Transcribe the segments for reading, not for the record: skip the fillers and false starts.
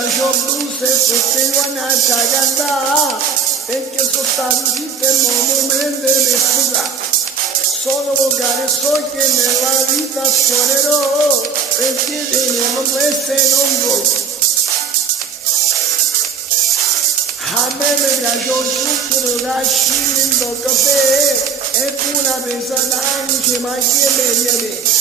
lascio blues e potevano cagare perché sono stati che non mi nessuno. Sono volgare, so che nella vita suonerò perché devo se non voglio. A me mi piace tutto lasciando il caffè e una pensa anche ma che meglio.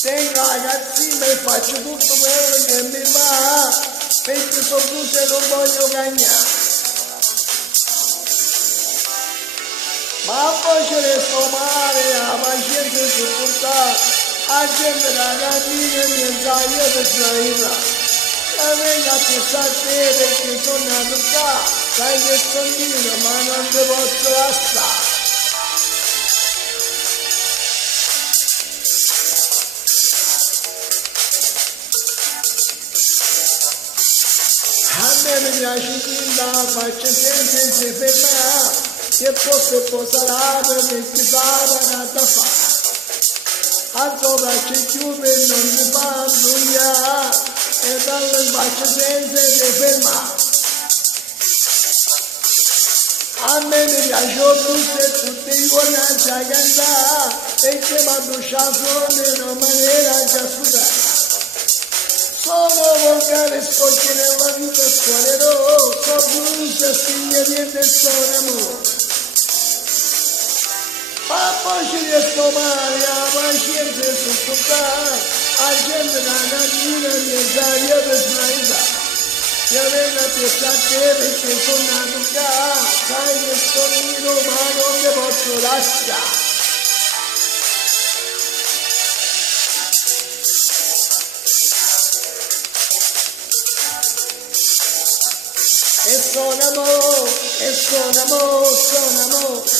Tengo ragazzi, mi faccio tutto quello che mi va perché sono tutto e non voglio cagnare. Ma poi ce ne sto male, la pazienza si porta a gente da cammino e niente io per sbagliare. E venga a pensare perché sono nato qua, sai che sono io, ma non ti posso lasciare. A me mi piace quindi la faccia senza fermare. Che fosse posare perché stava da fare. Ancora c'è chiude e non mi fa annoiare e dalle facce senza di fermare. A me mi piace tutte i giorni a cantare perché mi addusciato in una maniera già sudare. Sono volgare, so che nella vita suonerò, so blues e signorie del suo amore. Ma poi ci resto male, la pazienza è sopportare, la gente da cammina e niente per sbagliare. Io vengo a pensare perché sono nato qua, sai che sono io ma non mi posso lasciare. E sono amore, e sono amore, sono amore.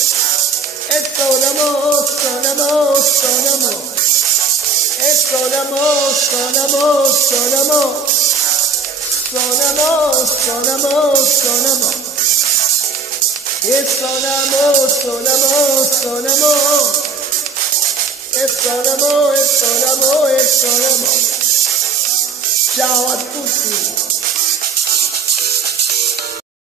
E sono amore, sono amore, sono amore. E sono amore, sono amore, sono amore. Sono amore, sono amore, sono amore. E sono amore, sono amore, sono amore. E sono amore, sono amore, sono amore. Ciao a tutti.